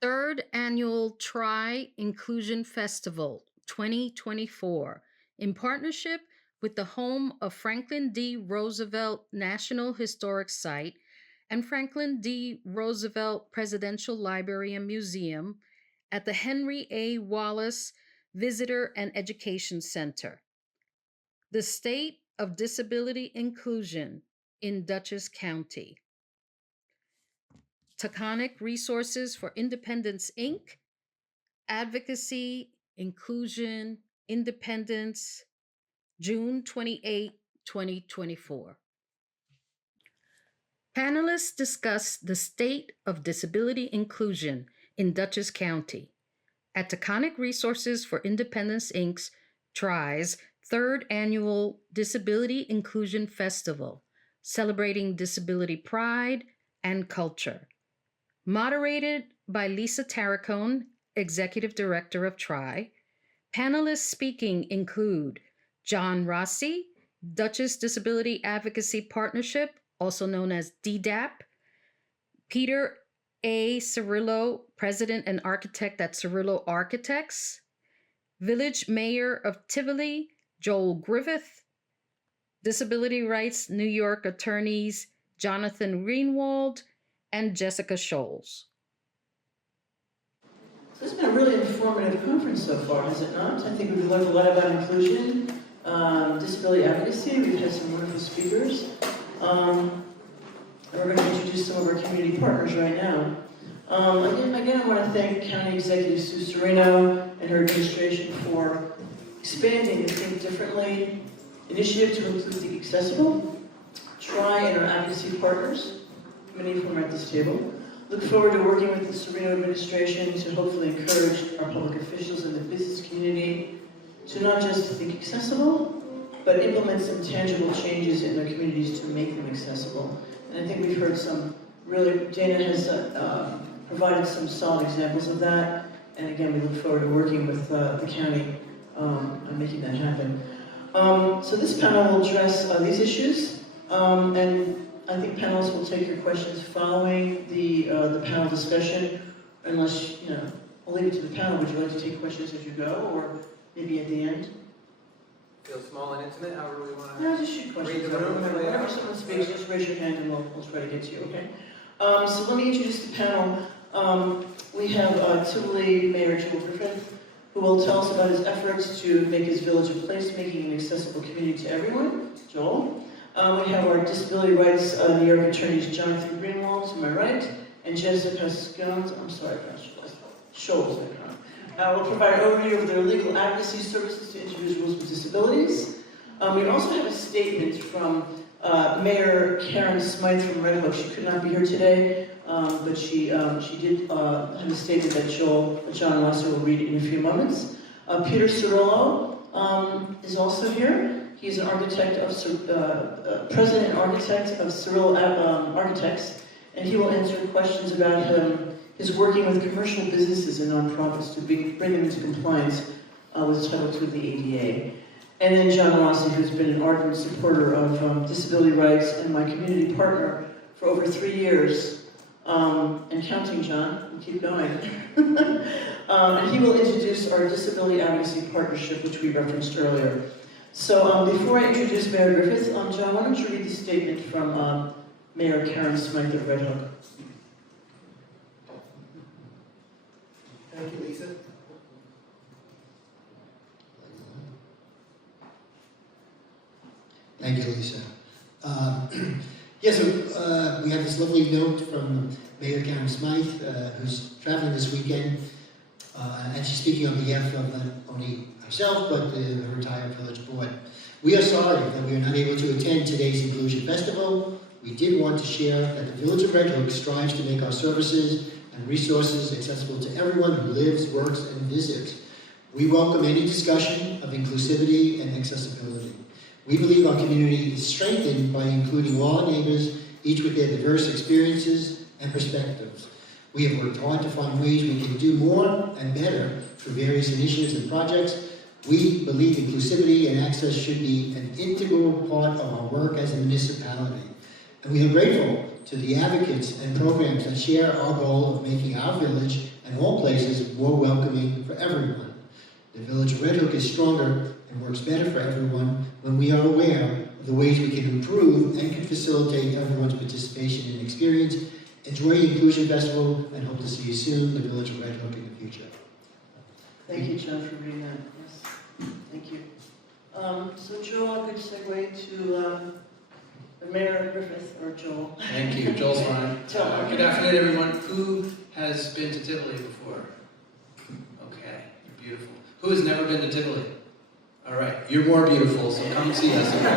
Third Annual Tri-Inclusion Festival 2024 in partnership with the home of Franklin D. Roosevelt National Historic Site and Franklin D. Roosevelt Presidential Library and Museum at the Henry A. Wallace Visitor and Education Center. The State of Disability Inclusion in Dutchess County. Taconic Resources for Independence, Inc., Advocacy, Inclusion, Independence, June 28, 2024. Panelists discuss the state of disability inclusion in Dutchess County at Taconic Resources for Independence, Inc.'s TRI's third annual Disability Inclusion Festival, celebrating disability pride and culture. Moderated by Lisa Tarricone, Executive Director of TRI. Panelists speaking include John Rossi, Dutchess Disability Advocacy Partnership, also known as DDAP, Peter A. Cirillo, President and Architect at Cirillo Architects, Village Mayor of Tivoli, Joel Griffith, Disability Rights New York attorneys Jonathan Greenwald and Jessica Scholes. So this has been a really informative conference so far, has it not? I think we've learned a lot about inclusion, disability advocacy. We've had some wonderful speakers. And we're going to introduce some of our community partners right now. Again, I want to thank County Executive Sue Cirillo and her administration for expanding the Think Differently initiative to include the accessible. TRI and our advocacy partners, many of whom are at this table. Look forward to working with the Cirillo administration to hopefully encourage our public officials and the business community to not just think accessible, but implement some tangible changes in their communities to make them accessible. And I think we've heard some really, Dana has provided some solid examples of that. And again, we look forward to working with the county on making that happen. So this panel will address these issues. And I think panelists will take your questions following the panel discussion, unless, I'll leave it to the panel. Would you like to take questions as you go, or maybe at the end? Feel small and intimate, however we want to. No, just shoot questions. Whenever someone speaks, just raise your hand and we'll try to get to you, okay? So let me introduce the panel. We have Tivoli Mayor Joel Griffith, who will tell us about his efforts to make his village a placemaking and accessible community to everyone. Joel. We have our disability rights New York attorneys Jonathan Greenwald to my right, and Jessica Scholes, Scholes. Will provide an overview of their legal advocacy services to individuals with disabilities. We also have a statement from Mayor Karen Smythe from Red Hook. She could not be here today, but she did have a statement that John Rossi will read in a few moments. Peter Cirillo is also here. He's an architect of president and architect of Cirillo Architects, and he will answer questions about his working with commercial businesses and nonprofits to bring them into compliance with Title II of the ADA. And then John Rossi, who's been an ardent supporter of disability rights and my community partner for over 3 years, and counting, John, we'll keep going. And he will introduce our disability advocacy partnership, which we referenced earlier. So before I introduce Mayor Griffith, John, why don't you read the statement from Mayor Karen Smythe of Red Hook. Thank you, Lisa. Thank you, Lisa. So we have this lovely note from Mayor Karen Smythe, who's traveling this weekend, and she's speaking on behalf of not only herself, but her entire village board. We are sorry that we are not able to attend today's Inclusion Festival. We did want to share that the Village of Red Hook strives to make our services and resources accessible to everyone who lives, works, and visits. We welcome any discussion of inclusivity and accessibility. We believe our community is strengthened by including all our neighbors, each with their diverse experiences and perspectives. We have worked hard to find ways we can do more and better through various initiatives and projects. We believe inclusivity and access should be an integral part of our work as a municipality. And we are grateful to the advocates and programs that share our goal of making our village and all places more welcoming for everyone. The Village of Red Hook is stronger and works better for everyone when we are aware of the ways we can improve and can facilitate everyone's participation and experience. Enjoy the Inclusion Festival and hope to see you soon, the Village of Red Hook, in the future. Thank you, John, for reading that. Yes, thank you. So Joel, a good segue to Mayor Griffith, or Joel. Thank you, Joel's fine. Joel. Good afternoon, everyone. Who has been to Tivoli before? Okay, you're beautiful. Who has never been to Tivoli? All right, you're more beautiful, so come see us. Okay?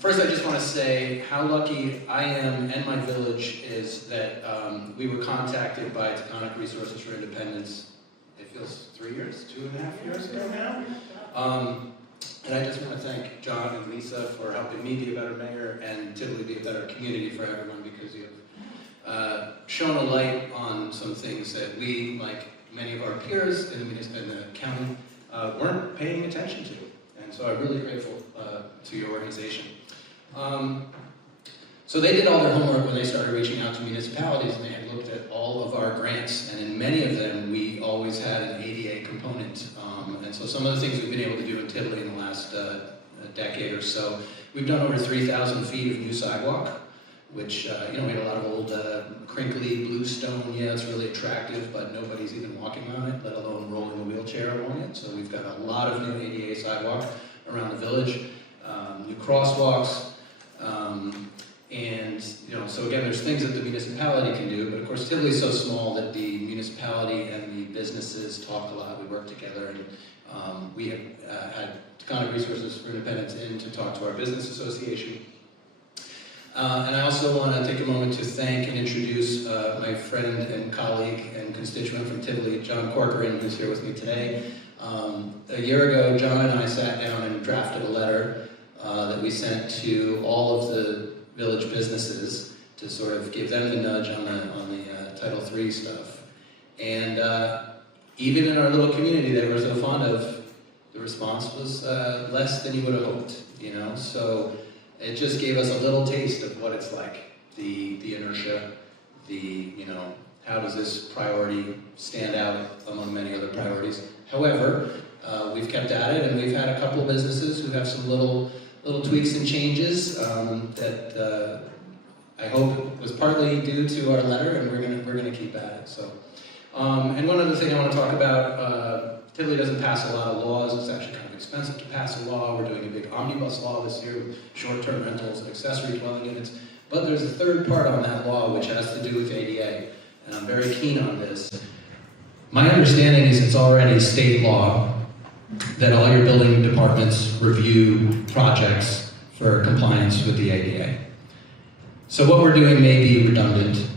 First, I just want to say how lucky I am and my village is that we were contacted by Taconic Resources for Independence. It feels 3 years, 2.5 years ago now. And I just want to thank John and Lisa for helping me be a better mayor and Tivoli be a better community for everyone, because you have shown a light on some things that we, like many of our peers in the county, weren't paying attention to. And so I'm really grateful to your organization. So they did all their homework when they started reaching out to municipalities, and they had looked at all of our grants, and in many of them we always had an ADA component. And so some of the things we've been able to do in Tivoli in the last decade or so, we've done over 3,000 feet of new sidewalk, which, we had a lot of old crinkly blue stone. Yeah, it's really attractive, but nobody's even walking on it, let alone rolling a wheelchair along it. So we've got a lot of new ADA sidewalk around the village, new crosswalks, and so again, there's things that the municipality can do, but of course Tivoli is so small that the municipality and the businesses talk a lot. We work together, and we have had Taconic Resources for Independence in to talk to our business association. And I also want to take a moment to thank and introduce my friend and colleague and constituent from Tivoli, John Corcoran, who's here with me today. A year ago, John and I sat down and drafted a letter that we sent to all of the village businesses to sort of give them the nudge on the Title III stuff. And even in our little community that we're so fond of, the response was less than you would have hoped, So it just gave us a little taste of what it's like, the inertia, how does this priority stand out among many other priorities. However, we've kept at it, and we've had a couple of businesses who have some little tweaks and changes that I hope was partly due to our letter, and we're gonna keep at it. So, and one other thing I want to talk about: Tivoli doesn't pass a lot of laws. It's actually kind of expensive to pass a law. We're doing a big omnibus law this year with short-term rentals and accessory dwelling units. But there's a third part on that law which has to do with ADA, and I'm very keen on this. My understanding is it's already state law that all your building departments review projects for compliance with the ADA. So what we're doing may be redundant,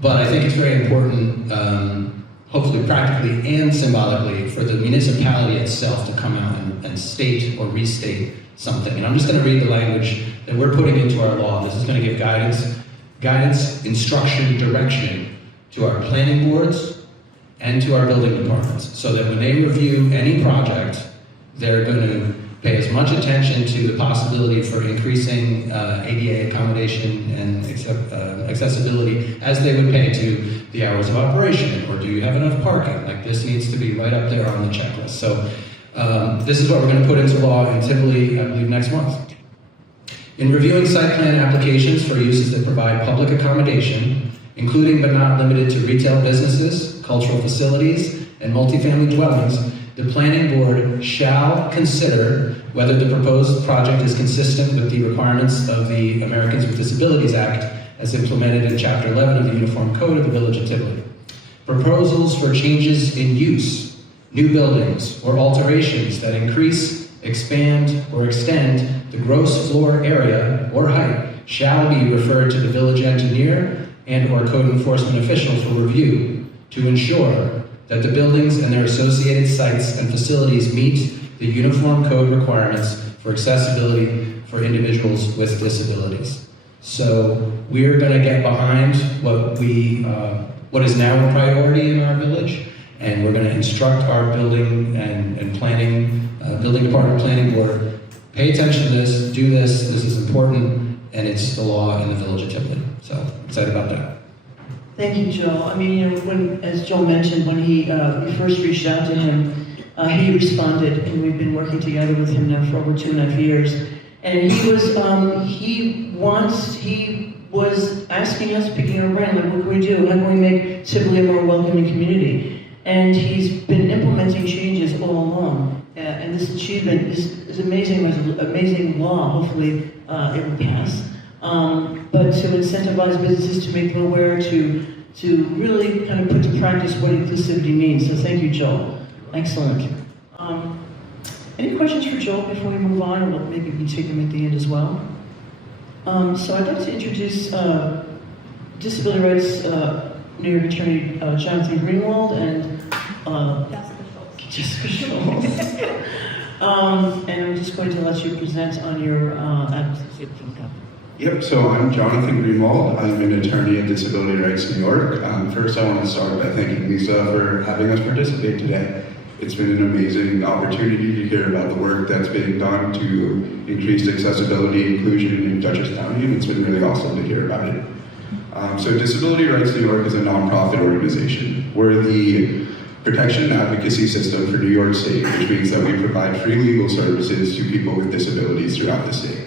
but I think it's very important, hopefully practically and symbolically, for the municipality itself to come out and state or restate something. And I'm just going to read the language that we're putting into our law. This is going to give guidance, instruction, direction to our planning boards and to our building departments, so that when they review any project, they're going to pay as much attention to the possibility for increasing ADA accommodation and accessibility as they would pay to the hours of operation, or do you have enough parking? Like, this needs to be right up there on the checklist. So this is what we're going to put into law in Tivoli, I believe, next month. In reviewing site plan applications for uses that provide public accommodation, including but not limited to retail businesses, cultural facilities, and multifamily dwellings, the planning board shall consider whether the proposed project is consistent with the requirements of the Americans with Disabilities Act as implemented in Chapter 11 of the Uniform Code of the Village of Tivoli. Proposals for changes in use, new buildings, or alterations that increase, expand, or extend the gross floor area or height shall be referred to the village engineer and/or code enforcement official for review to ensure that the buildings and their associated sites and facilities meet the Uniform Code requirements for accessibility for individuals with disabilities. So we're going to get behind what is now a priority in our village, and we're going to instruct our building and planning, building department planning board, pay attention to this, do this, this is important, and it's the law in the village of Tivoli. So excited about that. Thank you, Joe. I mean, you know, as Joe mentioned, when we first reached out to him, he responded, and we've been working together with him now for over 2.5 years. And he was asking us, picking our brain, like, what can we do? How can we make Tivoli a more welcoming community? And he's been implementing changes all along. And this achievement is amazing. It was an amazing law. Hopefully, it will pass. But to incentivize businesses to make them aware, to really kind of put to practice what inclusivity means. So thank you, Joel. Excellent. Any questions for Joel before we move on? Or maybe we can take them at the end as well. So I'd like to introduce Disability Rights New York Attorney Jonathan Greenwald and Jessica Scholes. And I'm just going to let you present on your advocacy. Yep, so I'm Jonathan Greenwald. I'm an attorney at Disability Rights New York. First, I want to start by thanking Lisa for having us participate today. It's been an amazing opportunity to hear about the work that's being done to increase accessibility and inclusion in Dutchess County, and it's been really awesome to hear about it. So Disability Rights New York is a nonprofit organization. We're the protection and advocacy system for New York State, which means that we provide free legal services to people with disabilities throughout the state.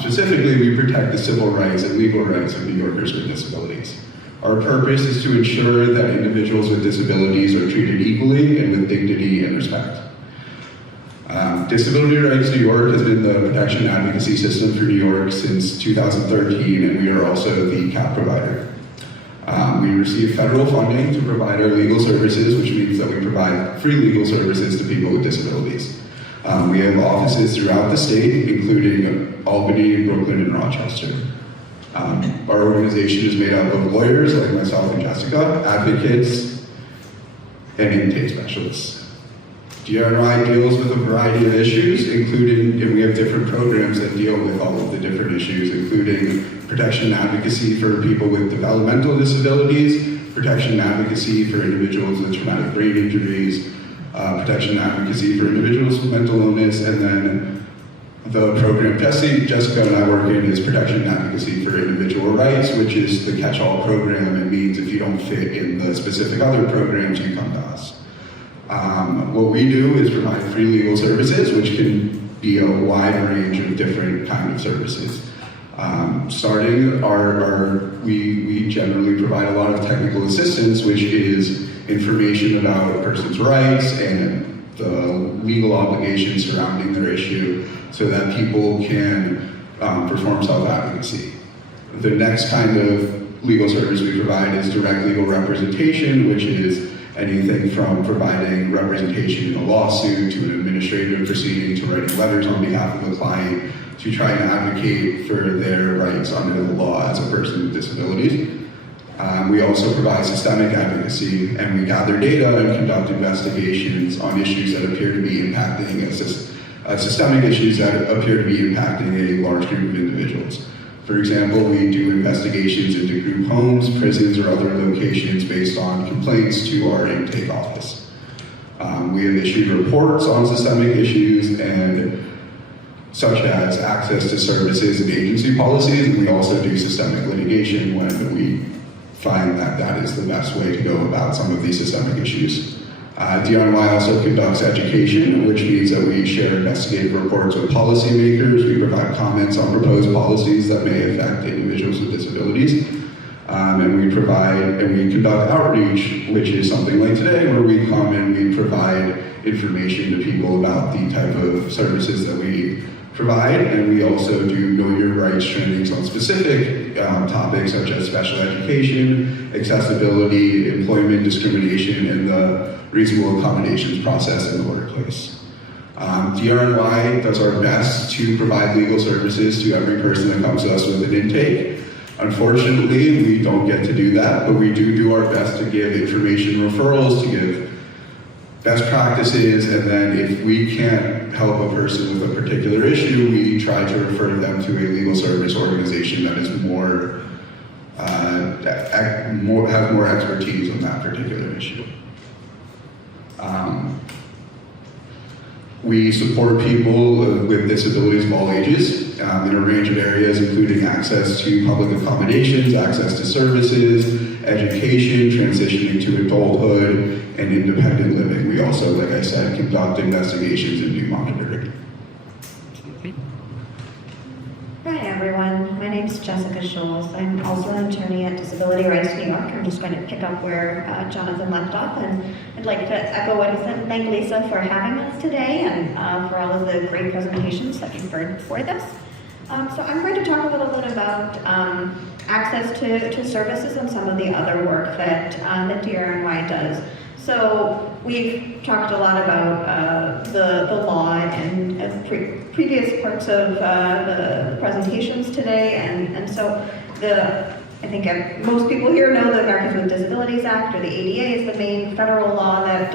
Specifically, we protect the civil rights and legal rights of New Yorkers with disabilities. Our purpose is to ensure that individuals with disabilities are treated equally and with dignity and respect. Disability Rights New York has been the protection and advocacy system for New York since 2013, and we are also the CAP provider. We receive federal funding to provide our legal services, which means that we provide free legal services to people with disabilities. We have offices throughout the state, including Albany, Brooklyn, and Rochester. Our organization is made up of lawyers like myself and Jessica, advocates, and intake specialists. DRNY deals with a variety of issues, including, and we have different programs that deal with all of the different issues, including protection and advocacy for people with developmental disabilities, protection and advocacy for individuals with traumatic brain injuries, protection and advocacy for individuals with mental illness, and then the program Jessica and I work in is protection and advocacy for individual rights, which is the catch-all program. It means if you don't fit in the specific other programs, you come to us. What we do is provide free legal services, which can be a wide range of different kind of services. We generally provide a lot of technical assistance, which is information about a person's rights and the legal obligations surrounding their issue so that people can perform self-advocacy. The next kind of legal service we provide is direct legal representation, which is anything from providing representation in a lawsuit to an administrative proceeding to writing letters on behalf of a client to try and advocate for their rights under the law as a person with disabilities. We also provide systemic advocacy, and we gather data and conduct investigations on issues that appear to be impacting systemic issues that appear to be impacting a large group of individuals. For example, we do investigations into group homes, prisons, or other locations based on complaints to our intake office. We have issued reports on systemic issues and such as access to services and agency policies, and we also do systemic litigation when we find that that is the best way to go about some of these systemic issues. DRNY also conducts education, which means that we share investigative reports with policymakers. We provide comments on proposed policies that may affect individuals with disabilities. And we conduct outreach, which is something like today, where we come and we provide information to people about the type of services that we provide, and we also do Know Your Rights trainings on specific topics such as special education, accessibility, employment discrimination, and the reasonable accommodations process in the workplace. DRNY does our best to provide legal services to every person that comes to us with an intake. Unfortunately, we don't get to do that, but we do our best to give information referrals, to give best practices, and then if we can't help a person with a particular issue, we try to refer them to a legal service organization that is has more expertise on that particular issue. We support people with disabilities of all ages in a range of areas, including access to public accommodations, access to services, education, transitioning to adulthood, and independent living. We also, like I said, conduct investigations and do monitoring. Hi everyone, my name is Jessica Scholes. I'm also an attorney at Disability Rights New York. I'm just going to pick up where Jonathan left off, and I'd like to echo what he said and thank Lisa for having us today and for all of the great presentations that you've heard before this. So I'm going to talk a little bit about access to services and some of the other work that DRNY does. So we've talked a lot about the law and previous parts of the presentations today, and so I think most people here know the Americans with Disabilities Act, or the ADA, is the main federal law that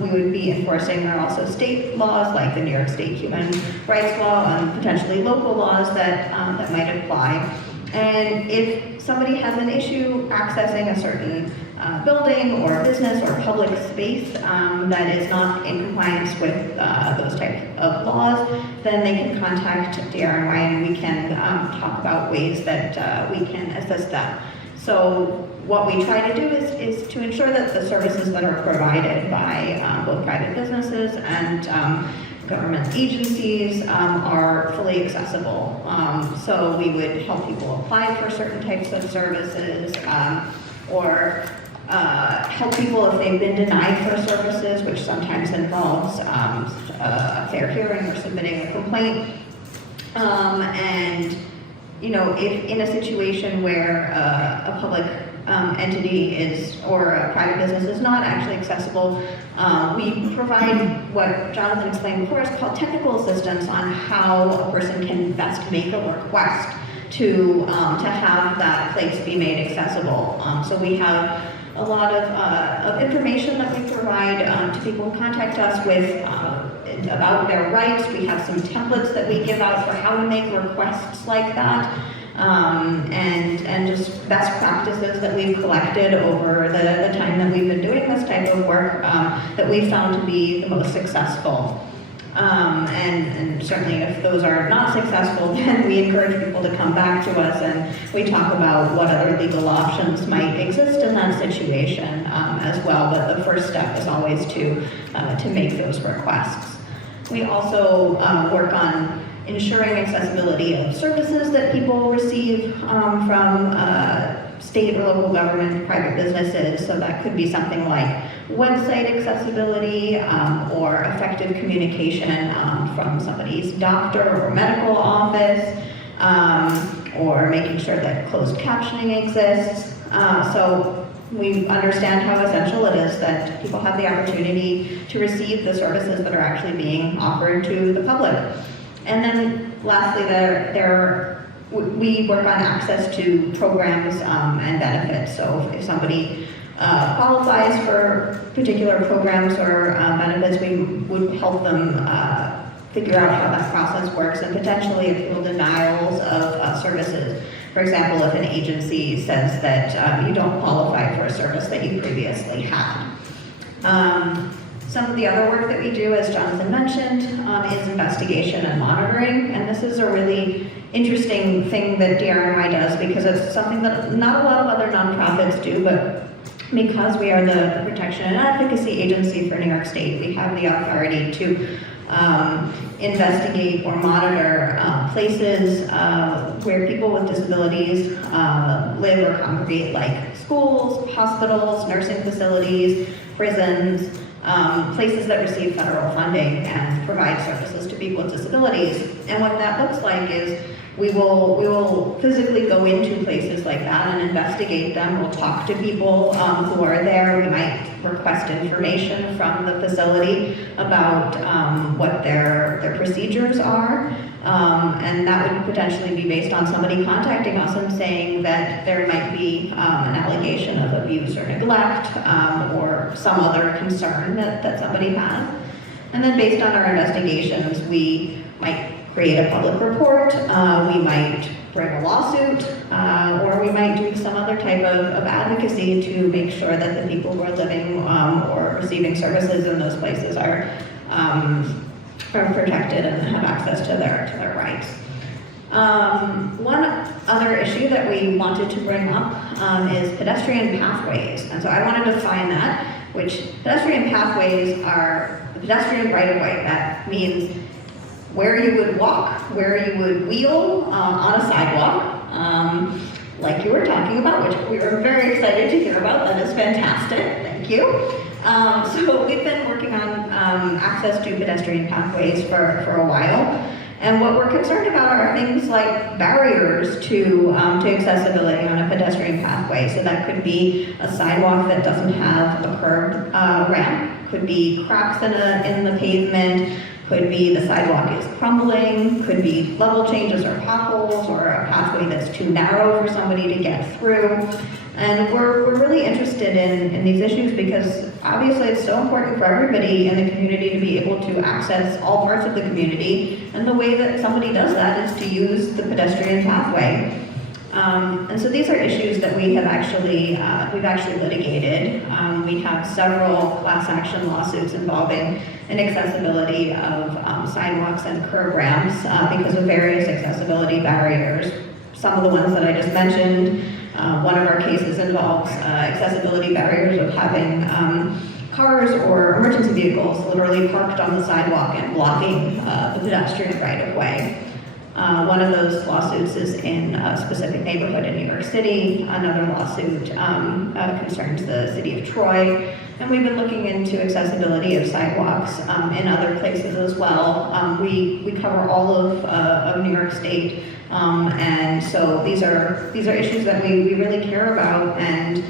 we would be enforcing. There are also state laws like the New York State Human Rights Law and potentially local laws that might apply. And if somebody has an issue accessing a certain building or business or public space that is not in compliance with those types of laws, then they can contact DRNY and we can talk about ways that we can assist them. So what we try to do is to ensure that the services that are provided by both private businesses and government agencies are fully accessible. So we would help people apply for certain types of services or help people if they've been denied for services, which sometimes involves a fair hearing or submitting a complaint. And you know, if in a situation where a public entity is, or a private business is not actually accessible, we provide what Jonathan explained before is called technical assistance on how a person can best make a request to have that place be made accessible. So we have a lot of information that we provide to people who contact us with about their rights. We have some templates that we give out for how to make requests like that. And just best practices that we've collected over the time that we've been doing this type of work that we've found to be the most successful. And certainly if those are not successful, then we encourage people to come back to us and we talk about what other legal options might exist in that situation as well. But the first step is always to make those requests. We also work on ensuring accessibility of services that people receive from state or local government, private businesses. So that could be something like website accessibility or effective communication from somebody's doctor or medical office, or making sure that closed captioning exists. So we understand how essential it is that people have the opportunity to receive the services that are actually being offered to the public. And then lastly, we work on access to programs and benefits. So if somebody qualifies for particular programs or benefits, we would help them figure out how that process works and potentially appeal denials of services. For example, if an agency says that you don't qualify for a service that you previously had. Some of the other work that we do, as Jonathan mentioned, is investigation and monitoring. And this is a really interesting thing that DRNY does because it's something that not a lot of other nonprofits do, but because we are the protection and advocacy agency for New York State, we have the authority to investigate or monitor places where people with disabilities live or congregate, like schools, hospitals, nursing facilities, prisons, places that receive federal funding and provide services to people with disabilities. And what that looks like is we will physically go into places like that and investigate them. We'll talk to people who are there. We might request information from the facility about what their procedures are. And that would potentially be based on somebody contacting us and saying that there might be an allegation of abuse or neglect or some other concern that somebody has. And then based on our investigations, we might create a public report, we might bring a lawsuit, or we might do some other type of advocacy to make sure that the people who are living or receiving services in those places are are protected and have access to their rights. One other issue that we wanted to bring up is pedestrian pathways. And so I want to define that, which pedestrian pathways are the pedestrian right-of-way. That means where you would walk, where you would wheel on a sidewalk, like you were talking about, which we were very excited to hear about. That is fantastic. Thank you. So we've been working on access to pedestrian pathways for a while. And what we're concerned about are things like barriers to accessibility on a pedestrian pathway. So that could be a sidewalk that doesn't have a curved ramp, could be cracks in the pavement, could be the sidewalk is crumbling, could be level changes or potholes, or a pathway that's too narrow for somebody to get through. And we're really interested in these issues because obviously it's so important for everybody in the community to be able to access all parts of the community. And the way that somebody does that is to use the pedestrian pathway. And so these are issues that we've actually litigated. We have several class action lawsuits involving inaccessibility of sidewalks and curb ramps because of various accessibility barriers. Some of the ones that I just mentioned. One of our cases involves accessibility barriers of having cars or emergency vehicles literally parked on the sidewalk and blocking the pedestrian right-of-way. One of those lawsuits is in a specific neighborhood in New York City. Another lawsuit concerns the city of Troy. And we've been looking into accessibility of sidewalks in other places as well. We cover all of New York State. And so these are issues that we really care about, and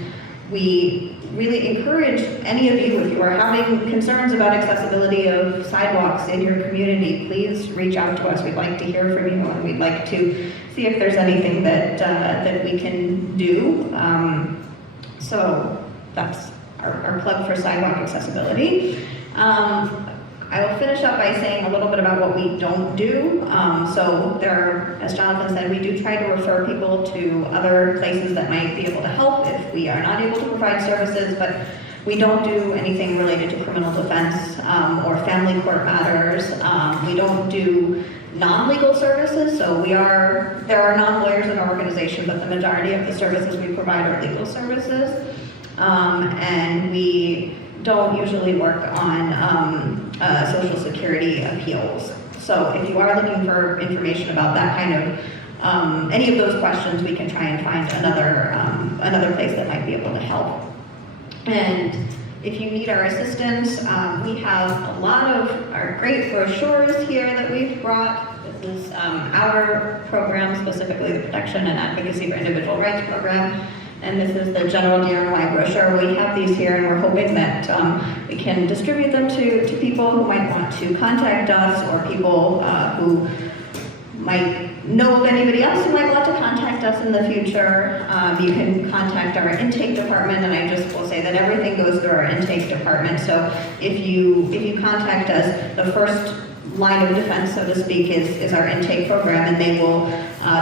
we really encourage any of you, if you are having concerns about accessibility of sidewalks in your community, please reach out to us. We'd like to hear from you, and we'd like to see if there's anything that we can do. So that's our plug for sidewalk accessibility. I will finish up by saying a little bit about what we don't do. So as Jonathan said, we do try to refer people to other places that might be able to help if we are not able to provide services, but we don't do anything related to criminal defense or family court matters. We don't do non-legal services, so there are non-lawyers in our organization, but the majority of the services we provide are legal services. And we don't usually work on Social Security appeals. So if you are looking for information about that kind of, any of those questions, we can try and find another place that might be able to help. And if you need our assistance, we have a lot of our great brochures here that we've brought. This is our program, specifically the Protection and Advocacy for Individual Rights program. And this is the general DRY brochure. We have these here, and we're hoping that we can distribute them to people who might want to contact us, or people who might know of anybody else who might want to contact us in the future. You can contact our intake department, and I just will say that everything goes through our intake department. So if you contact us, the first line of defense, so to speak, is our intake program, and they will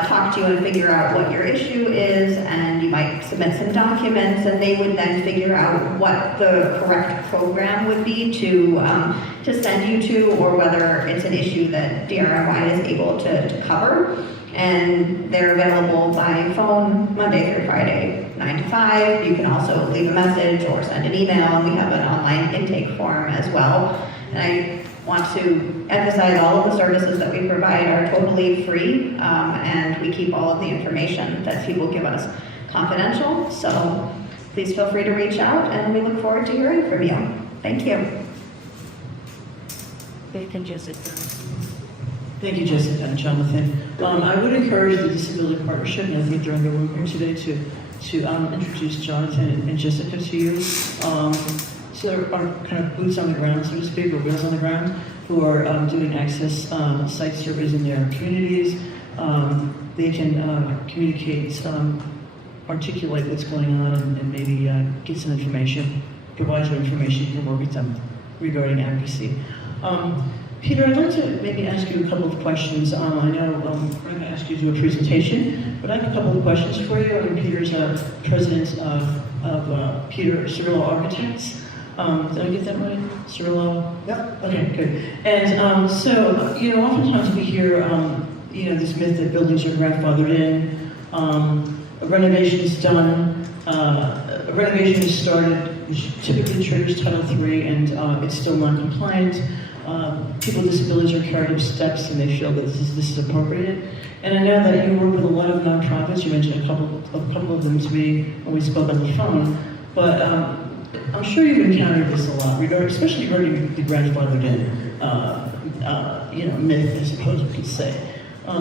talk to you and figure out what your issue is, and you might submit some documents, and they would then figure out what the correct program would be to send you to, or whether it's an issue that DRY is able to cover. And they're available by phone Monday through Friday, 9 to 5. You can also leave a message or send an email, and we have an online intake form as well. And I want to emphasize all of the services that we provide are totally free, and we keep all of the information that people give us confidential. So please feel free to reach out, and we look forward to hearing from you. Thank you. Thank you, Jessica and Jonathan. I would encourage the Disability Partnership, and I think they're in the room here today, to introduce Jonathan and Jessica to you. So there are kind of boots on the ground, so to speak, or wheels on the ground, who are doing access site surveys in their communities. They can communicate, articulate what's going on, and maybe get some information, provide some information. You can work with them regarding advocacy. Peter, I'd like to maybe ask you a couple of questions. I know we're going to ask you to do a presentation, but I have a couple of questions for you. Peter's president of Cirillo Architects. Did I get that right? Cirillo? Yep. Okay, good. And so, oftentimes we hear, this myth that buildings are grandfathered in, a renovation is done, a renovation is started, which typically triggers Title III, and it's still non-compliant. People with disabilities are carried up steps, and they feel that this is appropriated. And I know that you work with a lot of nonprofits. You mentioned a couple of them to me when we spoke on the phone, but I'm sure you've encountered this a lot, especially regarding the grandfathered in, myth, I suppose we could say.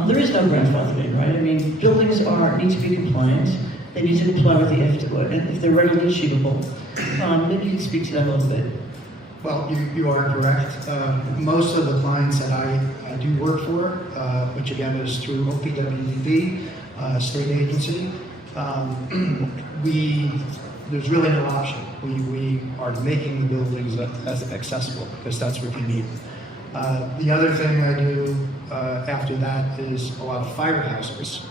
There is no grandfathering, right? I mean, buildings need to be compliant. They need to comply with the FDOT, and if they're readily achievable. Maybe you can speak to that a little bit. Well, you are correct. Most of the clients that I do work for, which again is through OPWDP, state agency, there's really no option. We are making the buildings as accessible because that's what you need. The other thing I do after that is a lot of firehouses.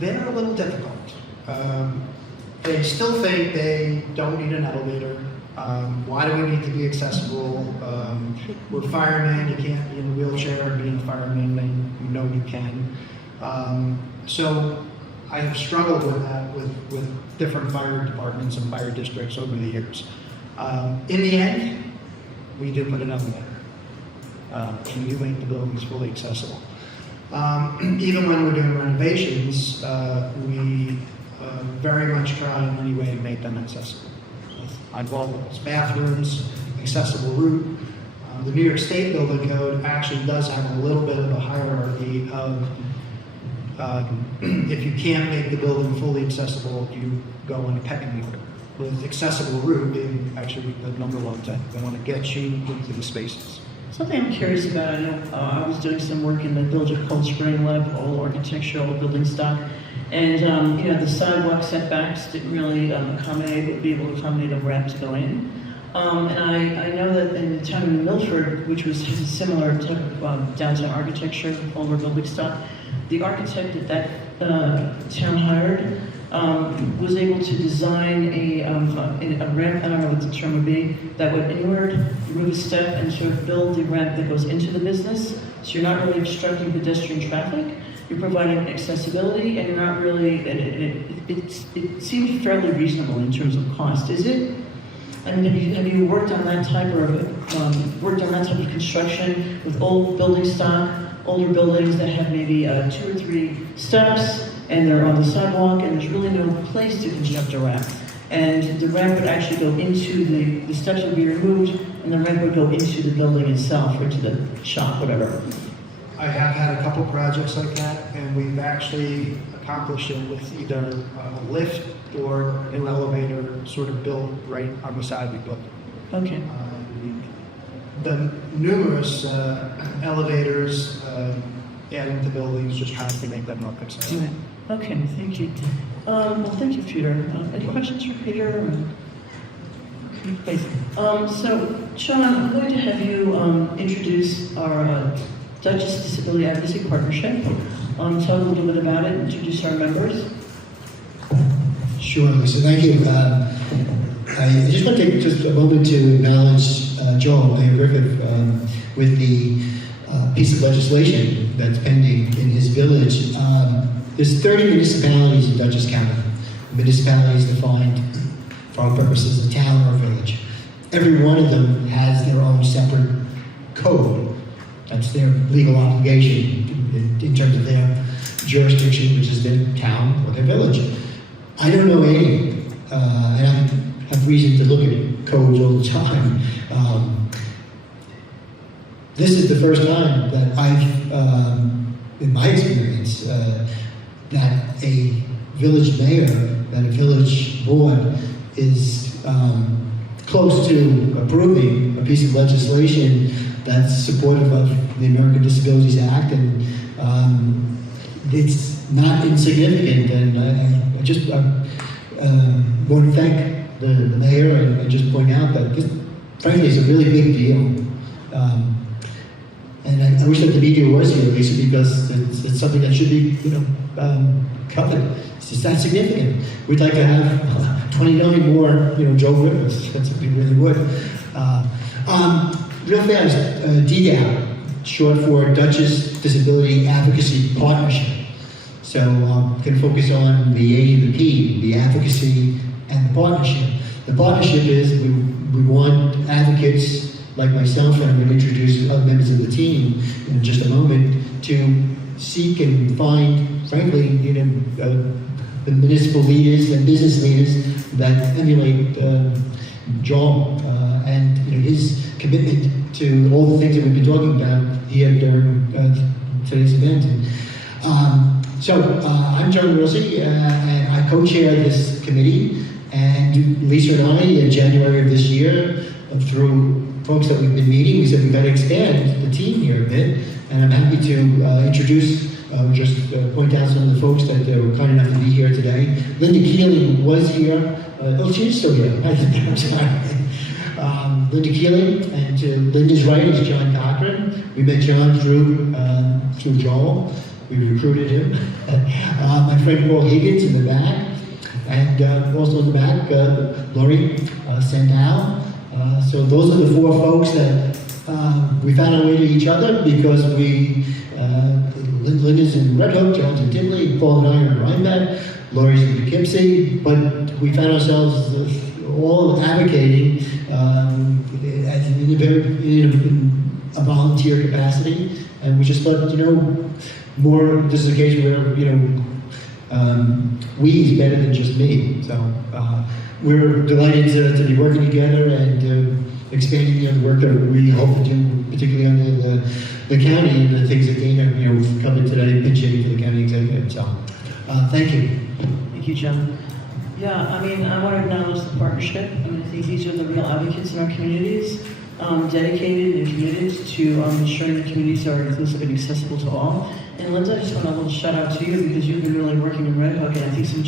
They're a little difficult. They still think they don't need an elevator. Why do we need to be accessible? We're firemen, you can't be in a wheelchair and be a fireman, and you know you can. So I have struggled with that with different fire departments and fire districts over the years. In the end, we do put an elevator. And we make the buildings fully accessible. Even when we're doing renovations, we very much try in any way to make them accessible. On walls, bathrooms, accessible roof. The New York State Building Code actually does have a little bit of a hierarchy of if you can't make the building fully accessible, you go on a pecking order. With accessible roof being actually the number one thing. They want to get you into the spaces. Something I'm curious about, I know I was doing some work in the village of Cold Spring, old architectural building stock, and the sidewalk setbacks didn't really be able to accommodate a ramp to go in. And I know that in the town of Milford, which has a similar type of downtown architecture, older building stock, the architect that town hired was able to design a ramp, I don't know what the term would be, that would inward, remove a step, and sort of build the ramp that goes into the business. So you're not really obstructing pedestrian traffic, you're providing accessibility, and you're not really, it seems fairly reasonable in terms of cost. Is it? I mean, have you worked on that type of construction with old building stock, older buildings that have maybe 2 or 3 steps, and they're on the sidewalk, and there's really no place to construct a ramp. And the ramp would actually go into the steps would be removed, and the ramp would go into the building itself, or into the shop, whatever. I have had a couple projects like that, and we've actually accomplished it with either a lift or an elevator sort of built right on the side of the building. Okay. The numerous elevators adding to buildings just trying to make them more accessible. Okay, thank you. Well, thank you, Peter. Any questions for Peter? Please. So, Sean, I'm going to have you introduce our Dutchess Disability Advocacy Partnership. Tell us a little bit about it, introduce our members. Sure, Lisa, thank you. I just want to take just a moment to acknowledge Joel, Mayor Griffith, with the piece of legislation that's pending in his village. There's 30 municipalities in Dutchess County. The municipality is defined for all purposes, a town or a village. Every one of them has their own separate code. That's their legal obligation in terms of their jurisdiction, which is their town or their village. I don't know any, and I have reason to look at codes all the time. This is the first time that I've, in my experience, that a village mayor, that a village board is close to approving a piece of legislation that's supportive of the American Disabilities Act, and it's not insignificant. And I just want to thank the mayor and just point out that this, frankly, is a really big deal. And I wish that the media was here, Lisa, because it's something that should be, covered. It's just that significant. We'd like to have 29 more, Joe Griffiths. That's what we really would. Real fast, DDAP, short for Dutchess Disability Advocacy Partnership. So can focus on the A and the P, the advocacy and the partnership. The partnership is we want advocates like myself, and I'm going to introduce other members of the team in just a moment, to seek and find, frankly, the municipal leaders and business leaders that emulate John and his commitment to all the things that we've been talking about here during today's event. I'm John Rossi, and I co-chair this committee. And Lisa and I, in January of this year, through folks that we've been meeting, we said we've got to expand the team here a bit. And I'm happy to introduce, point out some of the folks that were kind enough to be here today. Linda Keeling was here. She's still here. I'm sorry. Linda Keeling, and to Linda's right is John Cochran. We met John through Joel. We recruited him. My friend Paul Higgins in the back. And also in the back, Lori Sandal. So those are the four folks that we found our way to each other because Linda's in Red Hook, John's in Tivoli, Paul and I are in Rhinebeck, Lori's in Poughkeepsie, but we found ourselves all advocating in a volunteer capacity, and we just thought, more, this is a case where, we is better than just me. So we're delighted to be working together and expanding the work that we hope to do, particularly under the county and the things that Dana covered today, pitching to the county executive. So thank you. Thank you, John. Yeah, I want to acknowledge the partnership. I think these are the real advocates in our communities, dedicated and committed to ensuring the communities are inclusive and accessible to all. And Linda, I just want a little shout out to you because you've been really working in Red Hook, and I think some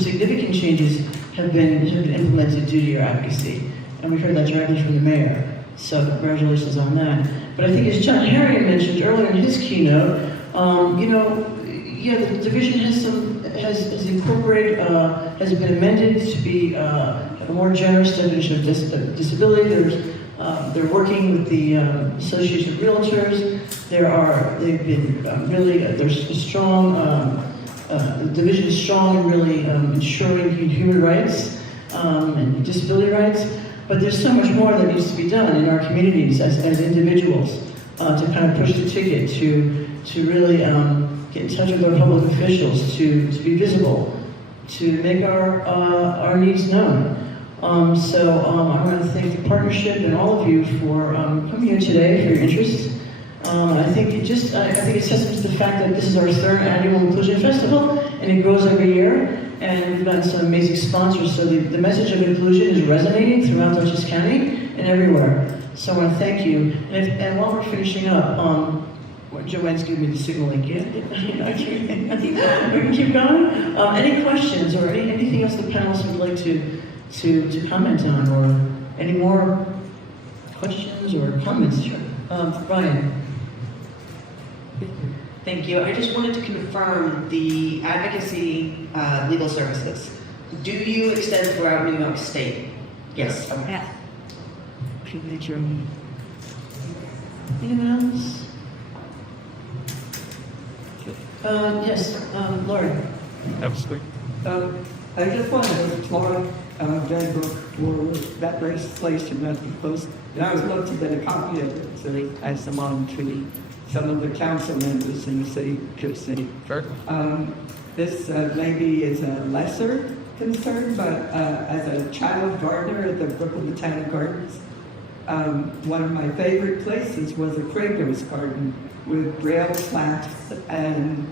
significant changes have been implemented due to your advocacy. And we heard that directly from the mayor. So congratulations on that. But I think as John Harrion mentioned earlier in his keynote, the division has been amended to be a more generous definition of disability. They're working with the Association of Realtors. There's a strong, the division is strong in really ensuring human rights and disability rights. But there's so much more that needs to be done in our communities as individuals to kind of push the ticket, to really get in touch with our public officials, to be visible, to make our needs known. I want to thank the partnership and all of you for coming here today, for your interest. I think it testament to the fact that this is our third annual Inclusion Festival, and it grows every year. And we've got some amazing sponsors, so the message of inclusion is resonating throughout Dutchess County and everywhere. So I want to thank you. And while we're finishing up, Joanne's giving me the signal again. We can keep going. Any questions or anything else the panelists would like to comment on, or any more questions or comments? Sure. Brian. Thank you. I just wanted to confirm the advocacy legal services. Do you extend throughout New York State? Yes. Okay. Anyone else? Yes, Laurie. Absolutely. I just wanted to applaud Denbrook for that legislation that was posted. And I would love to get a copy of it so they pass them on to some of the council members in the city of Poughkeepsie. Sure. This maybe is a lesser concern, but as a child gardener at the Brooklyn Botanic Gardens, one of my favorite places was a Quaker's garden with braille slats and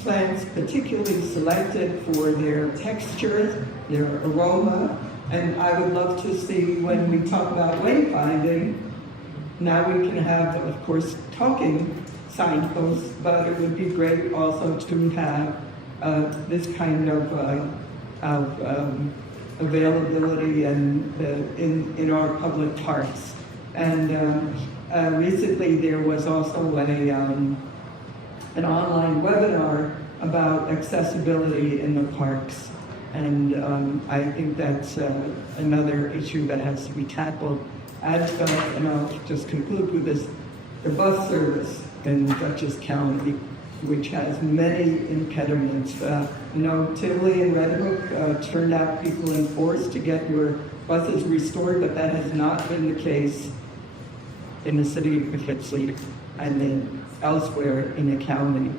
plants particularly selected for their texture, their aroma, and I would love to see when we talk about wayfinding, now we can have, of course, talking signposts, but it would be great also to have this kind of availability and in our public parks. And recently there was also an online webinar about accessibility in the parks. And I think that's another issue that has to be tackled. As and I'll just conclude with this, the bus service in Dutchess County, which has many impediments. Tivoli and Red Hook turned out people in force to get your buses restored, but that has not been the case in the city of Poughkeepsie and then elsewhere in the county.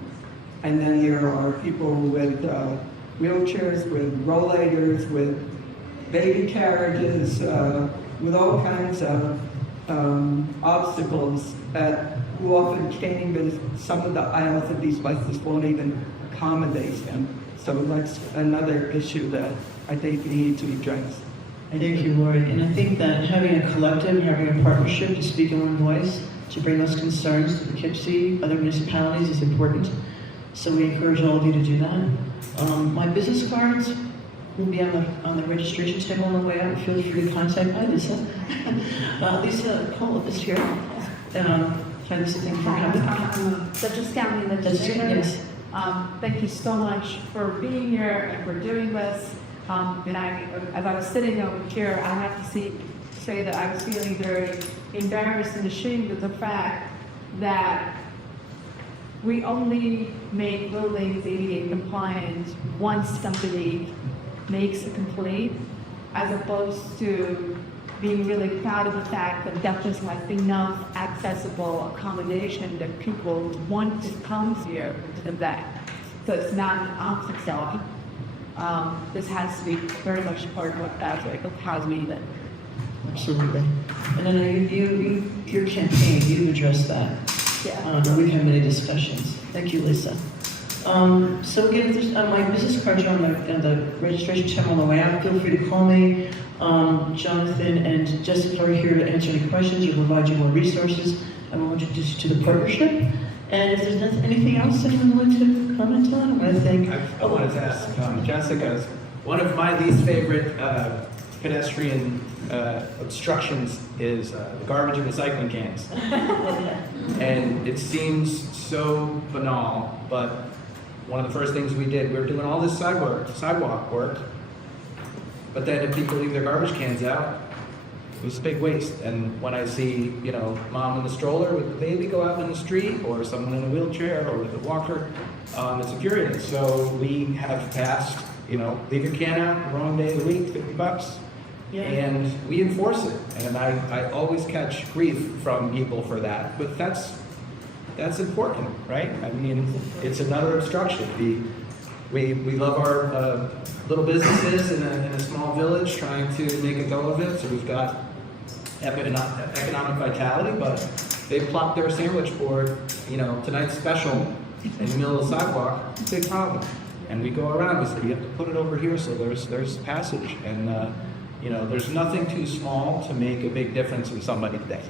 And then there are people with wheelchairs, with rollators, with baby carriages, with all kinds of obstacles that who often can't even, some of the aisles of these buses won't even accommodate them. So that's another issue that I think we need to address. Thank you, Lori. And I think that having a collective, having a partnership to speak in one voice, to bring those concerns to Poughkeepsie, other municipalities is important. So we encourage all of you to do that. My business cards will be on the registration table on the way out. Feel free to contact my Lisa. Lisa Cole is here. Hi, Lisa, thank you for coming. Dutchess County Legislator. Yes. Thank you so much for being here and for doing this. And as I was sitting over here, I have to say that I was feeling very embarrassed and ashamed of the fact that we only make buildings ADA compliant once somebody makes a complaint, as opposed to being really proud of the fact that Dutchess has enough accessible accommodation that people want to come here to that. So it's not an obstacle. This has to be very much part of what Advocacy has me then. Absolutely. And then your campaign, you've addressed that. Yeah. We've had many discussions. Thank you, Lisa. So again, there's, my business cards are on the registration table on the way out. Feel free to call me. Jonathan and Jessica are here to answer any questions or provide you more resources. I will introduce you to the partnership. And if there's anything else anyone would like to comment on, I want to thank. I wanted to ask Jessica, one of my least favorite pedestrian obstructions is the garbage and recycling cans. And it seems so banal, but one of the first things we did, we were doing all this sidewalk work, but then if people leave their garbage cans out, it was a big waste. And when I see, mom in the stroller with the baby go out in the street, or someone in a wheelchair or with a walker, it's infuriating. So we have passed, leave your can out the wrong day of the week, $50. Yeah. And we enforce it. And I always catch grief from people for that, but that's important, right? I mean, it's another obstruction. We love our little businesses in a small village, trying to make a go of it. So we've got economic vitality, but they plop their sandwich board, tonight's special in the middle of the sidewalk. It's a big problem. And we go around, we say, you have to put it over here so there's passage. And there's nothing too small to make a big difference in somebody's day.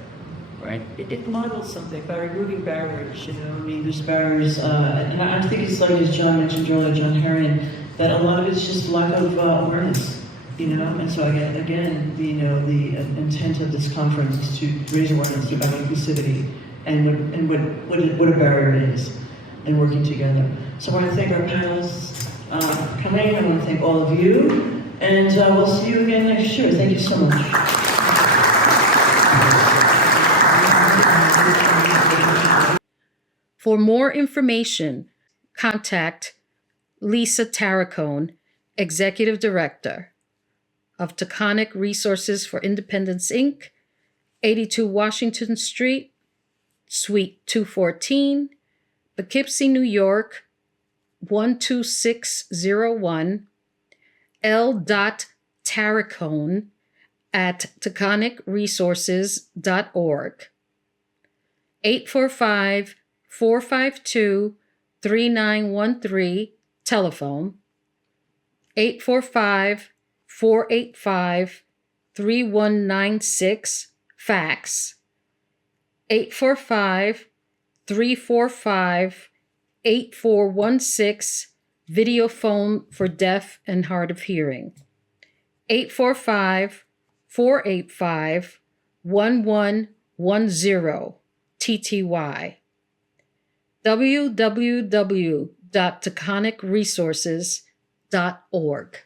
Right? It models something by removing barriers, there's barriers, and I think it's like, as John mentioned earlier, John Herring, that a lot of it's just lack of awareness, and so again, the intent of this conference is to raise awareness about inclusivity and what a barrier is, and working together. So I want to thank our panelists for coming, I want to thank all of you, and we'll see you again next year. Thank you so much. For more information, contact Lisa Tarricone, Executive Director of Taconic Resources for Independence, Inc., 82 Washington Street, Suite 214, Poughkeepsie, New York, 12601, L.Tarricone at taconicresources.org. 845-452-3913, telephone, 845-485-3196, fax, 845-345-8416, video phone for deaf and hard of hearing, 845-485-1110, TTY. www.taconicresources.org.